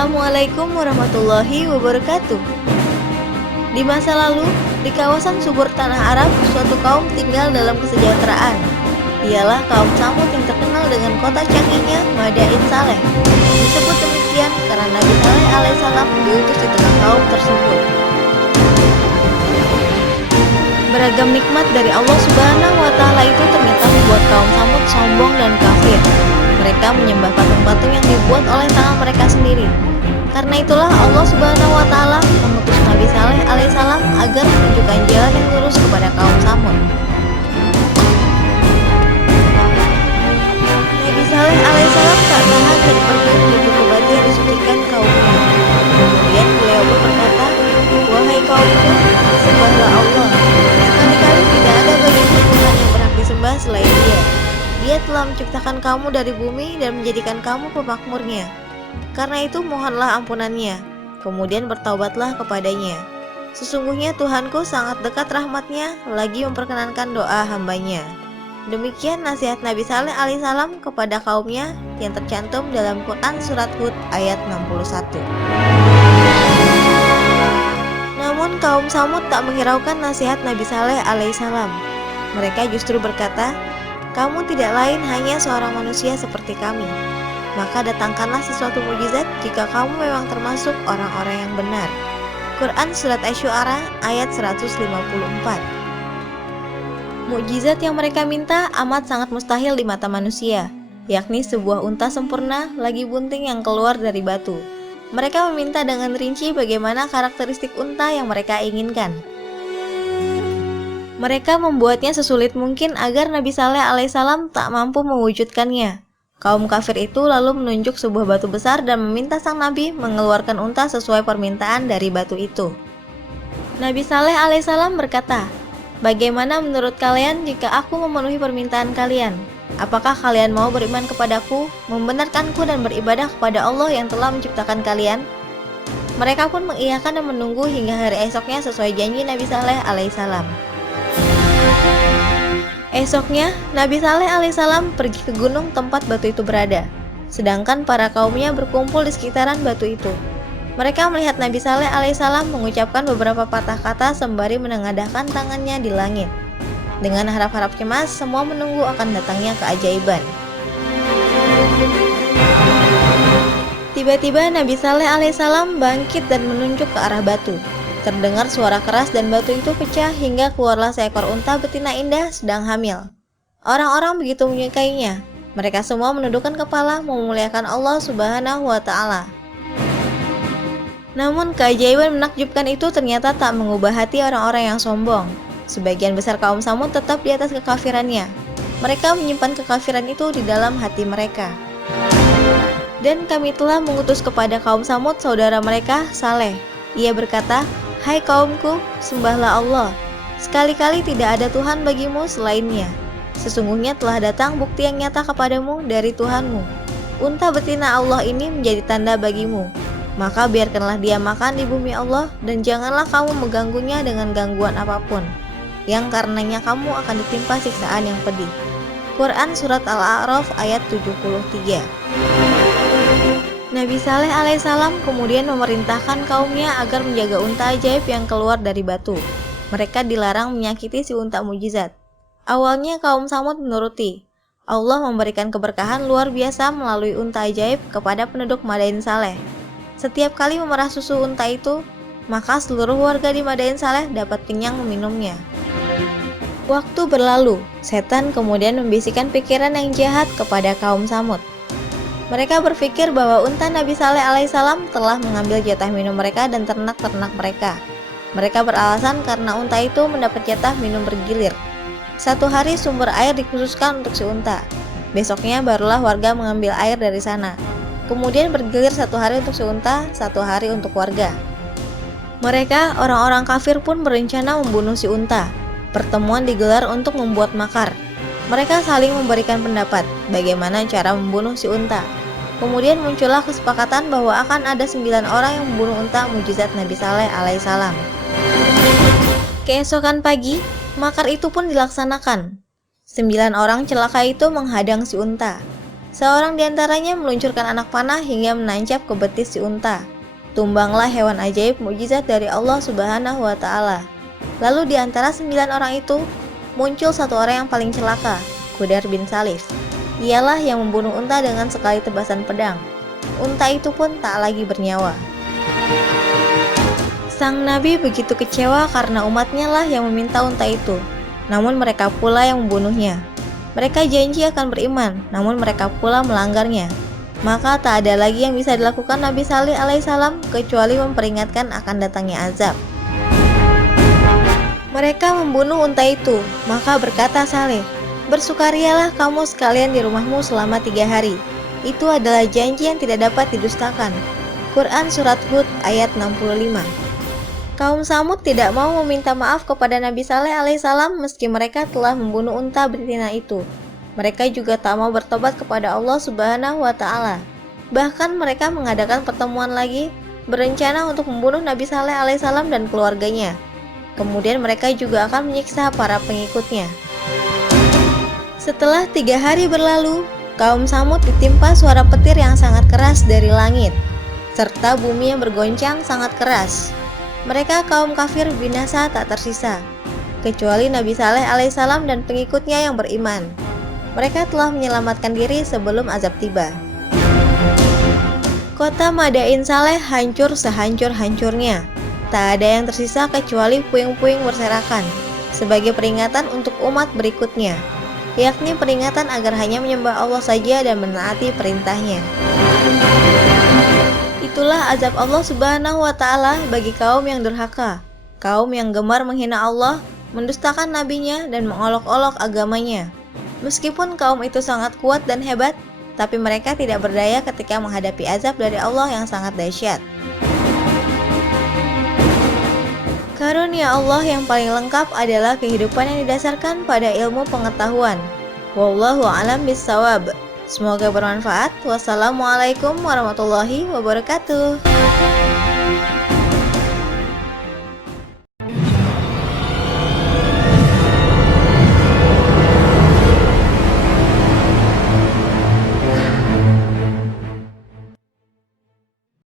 Assalamualaikum warahmatullahi wabarakatuh. Di masa lalu, di kawasan subur tanah Arab, suatu kaum tinggal dalam kesejahteraan. Ialah kaum Tsamud yang terkenal dengan kota canggihnya Madain Saleh. Disebut demikian karena Nabi Saleh alaihissalam diutus di tengah kaum tersebut. Beragam nikmat dari Allah Subhanahu wa Ta'ala itu ternyata membuat kaum Tsamud sombong dan kafir. Mereka menyembah patung-patung yang dibuat oleh tangan mereka sendiri. Karena itulah Allah Subhanahu wa Ta'ala mengutus Nabi Saleh alaihissalam agar menunjukkan jalan yang lurus kepada kaum Tsamud. Nabi Saleh alaihissalam tak tahan dan pergi menuju ke batu yang disucikan kaumnya. Kemudian beliau berkata, "Wahai kaumku, sembahlah Allah. Sekali-kali tidak ada bagimu Tuhan yang berhak disembah selain Dia. Dia telah menciptakan kamu dari bumi dan menjadikan kamu pemakmurnya. Karena itu mohonlah ampunannya, kemudian bertaubatlah kepadanya. Sesungguhnya Tuhanku sangat dekat rahmatnya, lagi memperkenankan doa hambanya." Demikian nasihat Nabi Saleh alaihissalam kepada kaumnya yang tercantum dalam Quran Surat Hud ayat 61. Namun kaum Tsamud tak menghiraukan nasihat Nabi Saleh alaihissalam. Mereka justru berkata, "Kamu tidak lain hanya seorang manusia seperti kami. Maka datangkanlah sesuatu mukjizat jika kamu memang termasuk orang-orang yang benar." Quran Surat Asy-Syu'ara ayat 154. Mukjizat yang mereka minta amat sangat mustahil di mata manusia, yakni sebuah unta sempurna lagi bunting yang keluar dari batu. Mereka meminta dengan rinci bagaimana karakteristik unta yang mereka inginkan. Mereka membuatnya sesulit mungkin agar Nabi Saleh alaihissalam tak mampu mewujudkannya. Kaum kafir itu lalu menunjuk sebuah batu besar dan meminta sang Nabi mengeluarkan unta sesuai permintaan dari batu itu. Nabi Saleh alaihissalam berkata, "Bagaimana menurut kalian jika aku memenuhi permintaan kalian? Apakah kalian mau beriman kepadaku, membenarkanku dan beribadah kepada Allah yang telah menciptakan kalian?" Mereka pun mengiyakan dan menunggu hingga hari esoknya sesuai janji Nabi Saleh alaihissalam. Esoknya, Nabi Saleh alaihissalam pergi ke gunung tempat batu itu berada, sedangkan para kaumnya berkumpul di sekitaran batu itu. Mereka melihat Nabi Saleh alaihissalam mengucapkan beberapa patah kata sembari menengadahkan tangannya di langit. Dengan harap-harap cemas, semua menunggu akan datangnya keajaiban. Tiba-tiba Nabi Saleh alaihissalam bangkit dan menunjuk ke arah batu. Terdengar suara keras dan batu itu pecah hingga keluarlah seekor unta betina indah sedang hamil. Orang-orang begitu menyukainya. Mereka semua menundukkan kepala memuliakan Allah Subhanahu wa Ta'ala. Namun keajaiban menakjubkan itu ternyata tak mengubah hati orang-orang yang sombong. Sebagian besar kaum Tsamud tetap di atas kekafirannya. Mereka menyimpan kekafiran itu di dalam hati mereka. Dan kami telah mengutus kepada kaum Tsamud saudara mereka, Saleh. Ia berkata, "Hai kaumku, sembahlah Allah. Sekali-kali tidak ada Tuhan bagimu selainnya. Sesungguhnya telah datang bukti yang nyata kepadamu dari Tuhanmu. Unta betina Allah ini menjadi tanda bagimu. Maka biarkanlah dia makan di bumi Allah dan janganlah kamu mengganggunya dengan gangguan apapun, yang karenanya kamu akan ditimpa siksaan yang pedih." Quran Surat Al-A'raf ayat 73. Nabi Saleh alaihissalam kemudian memerintahkan kaumnya agar menjaga unta ajaib yang keluar dari batu. Mereka dilarang menyakiti si unta mukjizat. Awalnya kaum Tsamud menuruti. Allah memberikan keberkahan luar biasa melalui unta ajaib kepada penduduk Madain Saleh. Setiap kali memerah susu unta itu, maka seluruh warga di Madain Saleh dapat kenyang meminumnya. Waktu berlalu, setan kemudian membisikkan pikiran yang jahat kepada kaum Tsamud. Mereka berpikir bahwa unta Nabi Saleh alaihissalam telah mengambil jatah minum mereka dan ternak-ternak mereka. Mereka beralasan karena unta itu mendapat jatah minum bergilir. Satu hari sumber air dikhususkan untuk si unta. Besoknya barulah warga mengambil air dari sana. Kemudian bergilir satu hari untuk si unta, satu hari untuk warga. Mereka, orang-orang kafir pun berencana membunuh si unta. Pertemuan digelar untuk membuat makar. Mereka saling memberikan pendapat bagaimana cara membunuh si unta. Kemudian muncullah kesepakatan bahwa akan ada 9 orang yang membunuh unta mukjizat Nabi Saleh alaihissalam. Keesokan pagi, makar itu pun dilaksanakan. 9 orang celaka itu menghadang si unta. Seorang di antaranya meluncurkan anak panah hingga menancap ke betis si unta. Tumbanglah hewan ajaib mukjizat dari Allah Subhanahu wa Ta'ala. Lalu di antara 9 orang itu muncul satu orang yang paling celaka, Qudar bin Salif. Ialah yang membunuh unta dengan sekali tebasan pedang. Unta itu pun tak lagi bernyawa. Sang Nabi begitu kecewa karena umatnya lah yang meminta unta itu. Namun mereka pula yang membunuhnya. Mereka janji akan beriman, namun mereka pula melanggarnya. Maka tak ada lagi yang bisa dilakukan Nabi Saleh alaihissalam kecuali memperingatkan akan datangnya azab. Mereka membunuh unta itu, maka berkata Saleh, "Bersukarialah kamu sekalian di rumahmu selama 3 hari. Itu adalah janji yang tidak dapat didustakan." Quran Surat Hud ayat 65. Kaum Samud tidak mau meminta maaf kepada Nabi Saleh alaihissalam meski mereka telah membunuh unta betina itu. Mereka juga tak mau bertobat kepada Allah Subhanahu wa Ta'ala. Bahkan mereka mengadakan pertemuan lagi, berencana untuk membunuh Nabi Saleh alaihissalam dan keluarganya. Kemudian mereka juga akan menyiksa para pengikutnya. Setelah 3 hari berlalu, kaum Samud ditimpa suara petir yang sangat keras dari langit, serta bumi yang bergoncang sangat keras. Mereka kaum kafir binasa tak tersisa, kecuali Nabi Saleh alaihissalam dan pengikutnya yang beriman. Mereka telah menyelamatkan diri sebelum azab tiba. Kota Madain Saleh hancur sehancur-hancurnya. Tak ada yang tersisa kecuali puing-puing berserakan, sebagai peringatan untuk umat berikutnya, yakni peringatan agar hanya menyembah Allah saja dan menaati perintahnya. Itulah azab Allah Subhanahu wa Ta'ala bagi kaum yang durhaka, kaum yang gemar menghina Allah, mendustakan nabinya, dan mengolok-olok agamanya. Meskipun kaum itu sangat kuat dan hebat, tapi mereka tidak berdaya ketika menghadapi azab dari Allah yang sangat dahsyat. Karunia Allah yang paling lengkap adalah kehidupan yang didasarkan pada ilmu pengetahuan. Wallahu a'lam bishawab. Semoga bermanfaat. Wassalamualaikum warahmatullahi wabarakatuh.